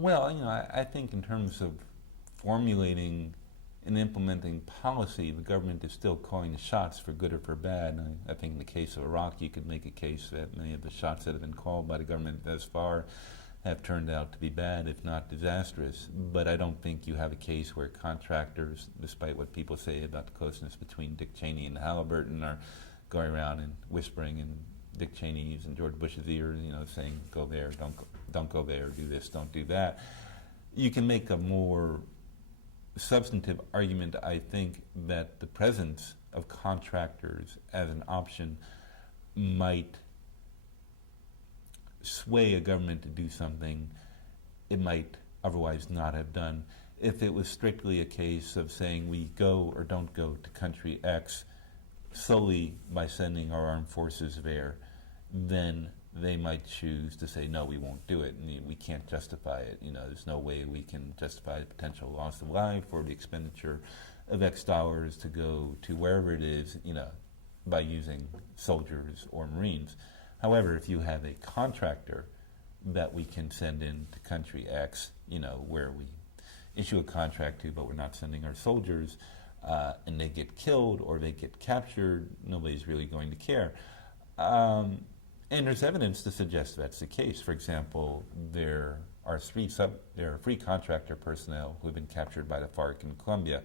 Well, I think in terms of formulating and implementing policy, the government is still calling the shots for good or for bad. I think in the case of Iraq, you could make a case that many of the shots that have been called by the government thus far have turned out to be bad, if not disastrous. But I don't think you have a case where contractors, despite what people say about the closeness between Dick Cheney and Halliburton, are going around and whispering in Dick Cheney's and George Bush's ear, saying, go there, don't go there, do this, don't do that. You can make a more substantive argument, I think, that the presence of contractors as an option might sway a government to do something it might otherwise not have done. If it was strictly a case of saying we go or don't go to country X solely by sending our armed forces there, then they might choose to say, no, we won't do it, and we can't justify it. There's no way we can justify the potential loss of life or the expenditure of X dollars to go to wherever it is, by using soldiers or Marines. However, if you have a contractor that we can send in to country X, where we issue a contract to, but we're not sending our soldiers, and they get killed or they get captured, nobody's really going to care. And there's evidence to suggest that's the case. For example, there are three contractor personnel who have been captured by the FARC in Colombia.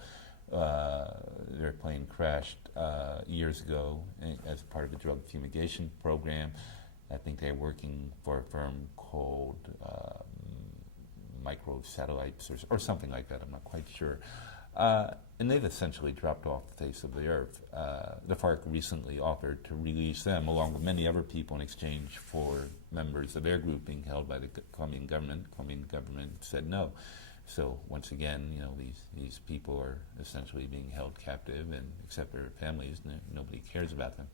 Their plane crashed years ago as part of a drug fumigation program. I think they're working for a firm called Micro Satellites or something like that. I'm not quite sure. And they've essentially dropped off the face of the earth. The FARC recently offered to release them, along with many other people, in exchange for members of their group being held by the Colombian government. The Colombian government said no. So once again, these people are essentially being held captive, and except their families, nobody cares about them.